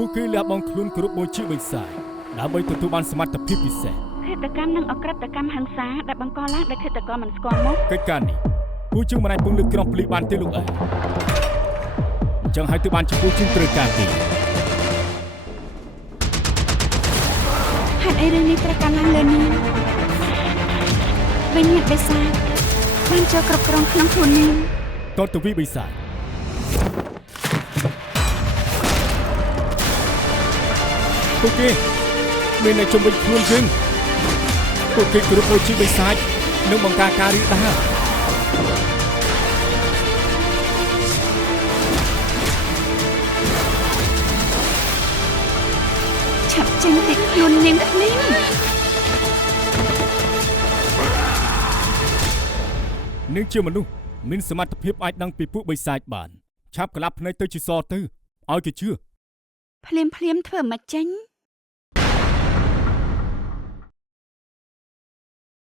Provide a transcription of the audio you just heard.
ពួកគេលះបង់ខ្លួនគ្រប់មួយជាបិសាចដើម្បីទទួលបានសមត្ថភាពពិសេសឃាតកម្មនិងអក្រិតកម្មហិង្សាដែលបង្កឡើងដោយឃាតករមិនស្គាល់មុខកិច្ចការនេះពួកយើងមិនអាចពង្រឹងក្រុមប៉ូលីសបានទេលោកអើយអញ្ចឹងហើយទើបបានជាពួកយើងត្រូវការទីហេតុអីរឿងនេះត្រូវការឡើងលើនាងវិញ្ញាណបិសាចបានចូលគ្រប់គ្រងក្នុងខ្លួននាងតតវិបិសាចពួកគេមាននៅជំនួយខ្លួនយើងពួកគេគ្រប់មួយជាបិសាចនឹងបង្ការការរីកដាលឆាប់ចេញពីខ្លួននាងភ្លាមនាងជាមនុស្សមានសមត្ថភាពអាចដឹងពីពួកបិសាចបានឆាប់ក្លាប់ភ្នែកទៅជាសទៅឲ្យគេជឿភ្លាមធ្វើមិនចេញ